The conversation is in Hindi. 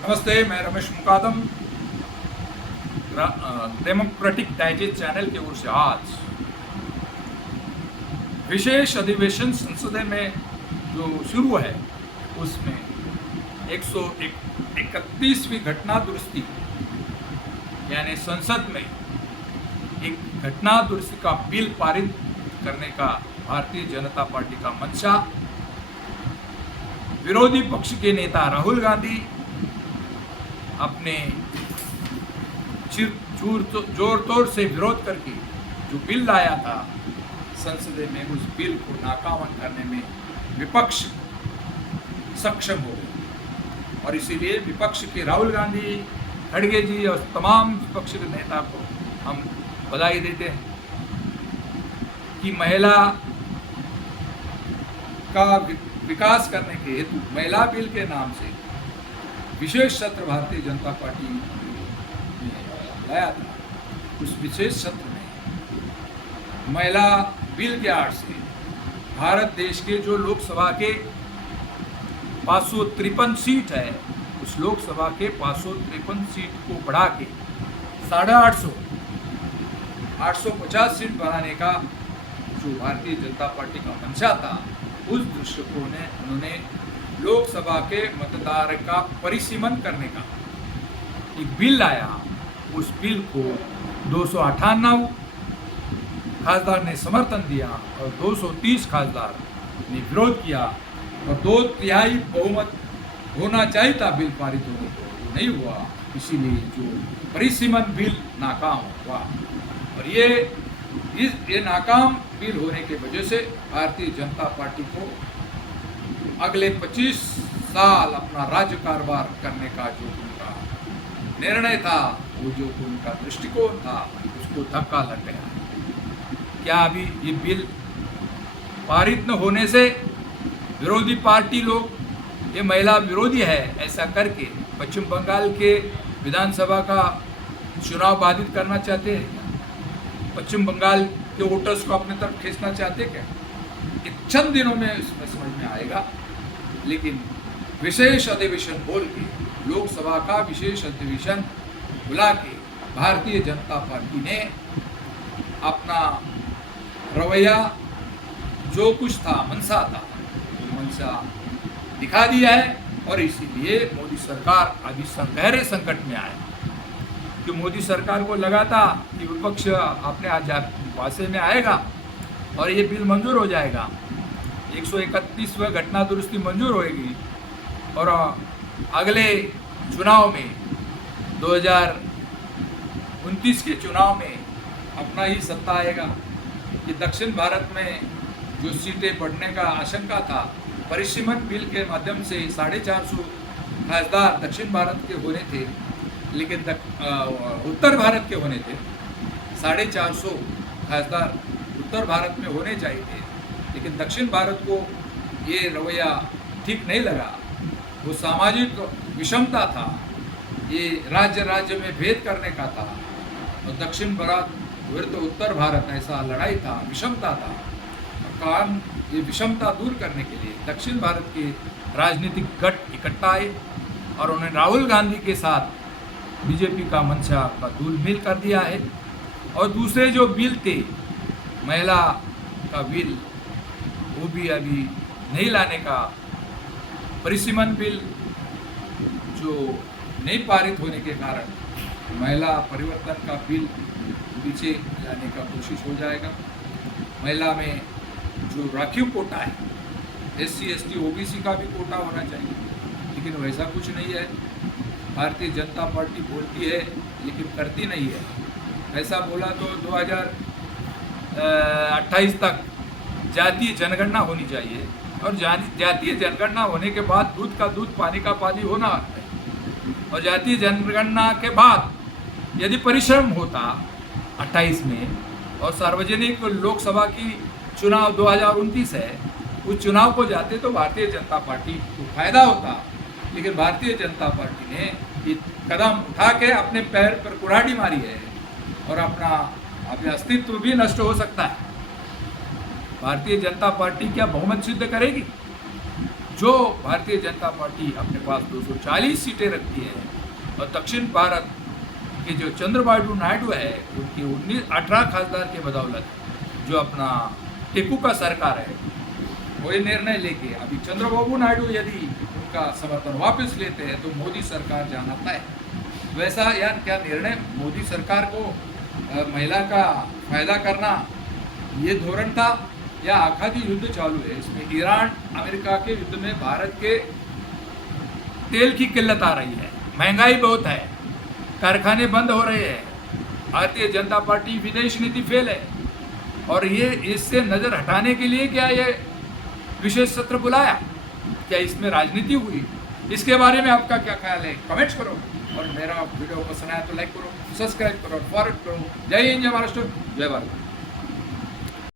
नमस्ते, मैं रमेश मुकादम डेमोक्रेटिक डाइजेस्ट चैनल की ओर से आज विशेष अधिवेशन संसद में जो शुरू है उसमें 131वीं घटना दुरुस्ती यानी संसद में एक घटना दुरुस्ती का बिल पारित करने का भारतीय जनता पार्टी का मंशा, विरोधी पक्ष के नेता राहुल गांधी अपने जोर तोड़ से विरोध करके जो बिल लाया था संसद में, उस बिल को नाकाम करने में विपक्ष सक्षम हो गए। और इसीलिए विपक्ष के राहुल गांधी, खड़गे जी और तमाम विपक्ष के नेता को हम बधाई देते हैं कि महिला का विकास करने के हेतु महिला बिल के नाम से विशेष सत्र भारतीय जनता पार्टी ने लाया था। उस विशेष सत्र में महिला बिल के आड़ से भारत देश के जो लोकसभा के 553 सीट है, उस लोकसभा के 553 सीट को बढ़ा के 850 सीट बढ़ाने का जो भारतीय जनता पार्टी का मंशा था, उस दृष्टिकोण ने उन्होंने लोकसभा के मतदार का परिसीमन करने का एक बिल लाया। उस बिल को 298 खासदार ने समर्थन दिया और 230 खासदार ने विरोध किया और 2/3 बहुमत होना चाहिए था बिल पारित होने को, नहीं हुआ। इसीलिए जो परिसीमन बिल नाकाम हुआ और ये नाकाम बिल होने के वजह से भारतीय जनता पार्टी को अगले 25 साल अपना राज्य कारोबार करने का जो उनका निर्णय था, वो जो उनका दृष्टिकोण था, उसको धक्का लग गया। क्या अभी ये बिल पारित न होने से विरोधी पार्टी लोग ये महिला विरोधी है ऐसा करके पश्चिम बंगाल के विधानसभा का चुनाव बाधित करना चाहते हैं? पश्चिम बंगाल के वोटर्स को अपने तरफ खींचना चाहते क्या? चंद दिनों में इसमें समझ में आएगा। लेकिन विशेष अधिवेशन बोल के, लोकसभा का विशेष अधिवेशन बुला के भारतीय जनता पार्टी ने अपना रवैया, जो कुछ था, मंशा था, मंशा दिखा दिया है। और इसीलिए मोदी सरकार अभी गहरे संकट में आए कि मोदी सरकार को लगा था कि विपक्ष अपने पासे में आएगा और ये बिल मंजूर हो जाएगा, 131वां घटना दुरुस्ती मंजूर होएगी और अगले चुनाव में 2029 के चुनाव में अपना ही सत्ता आएगा। कि दक्षिण भारत में जो सीटें बढ़ने का आशंका था, परिसीमन बिल के माध्यम से 450 खासदार दक्षिण भारत के होने थे, लेकिन उत्तर भारत के होने थे। 450 खासदार उत्तर भारत में होने चाहिए थे, लेकिन दक्षिण भारत को ये रवैया ठीक नहीं लगा। वो सामाजिक विषमता था, ये राज्य राज्य में भेद करने का था और दक्षिण भारत विरुद्ध उत्तर भारत ऐसा लड़ाई था, विषमता था। कारण ये विषमता दूर करने के लिए दक्षिण भारत के राजनीतिक गठ इकट्ठा आए और उन्होंने राहुल गांधी के साथ बीजेपी का मंशा का धूलमिल कर दिया है। और दूसरे जो बिल थे, महिला का बिल, वो भी अभी नहीं लाने का, परिसीमन बिल जो नहीं पारित होने के कारण महिला परिवर्तन का बिल पीछे लाने का कोशिश हो जाएगा। महिला में जो राखीव कोटा है, SC ST OBC का भी कोटा होना चाहिए, लेकिन वैसा कुछ नहीं है। भारतीय जनता पार्टी बोलती है लेकिन करती नहीं है। ऐसा बोला तो 2028 तक जातीय जनगणना होनी चाहिए और जातीय जनगणना होने के बाद दूध का दूध, पानी का पानी होना है। और जातीय जनगणना के बाद यदि परिश्रम होता 28 में और सार्वजनिक लोकसभा की चुनाव 2029 है, उस चुनाव को जाते तो भारतीय जनता पार्टी को फायदा होता। लेकिन भारतीय जनता पार्टी ने ये कदम उठा के अपने पैर पर कुल्हाड़ी मारी है और अपने अस्तित्व भी नष्ट हो सकता है। भारतीय जनता पार्टी क्या बहुमत सिद्ध करेगी? जो भारतीय जनता पार्टी अपने पास 240 सीटें रखती है और दक्षिण भारत के जो चंद्रबाबू नायडू है उनकी 18 खासदार के बदौलत जो अपना टेकू का सरकार है वो ये निर्णय लेके अभी चंद्रबाबू नायडू यदि उनका समर्थन वापस लेते हैं तो मोदी सरकार जाना तय। वैसा यार क्या निर्णय मोदी सरकार को महिला का फायदा करना ये धोरण था या आखाती युद्ध चालू है? इसमें ईरान अमेरिका के युद्ध में भारत के तेल की किल्लत आ रही है, महंगाई बहुत है, कारखाने बंद हो रहे हैं, भारतीय जनता पार्टी विदेश नीति फेल है और ये इससे नज़र हटाने के लिए क्या ये विशेष सत्र बुलाया? क्या इसमें राजनीति हुई? इसके बारे में आपका क्या ख्याल है? कमेंट्स करो और मेरा वीडियो पसंद आया तो लाइक करो, सब्सक्राइब करो, फॉरवर्ड करो। जय हिंद, जय महाराष्ट्र, जय भारत।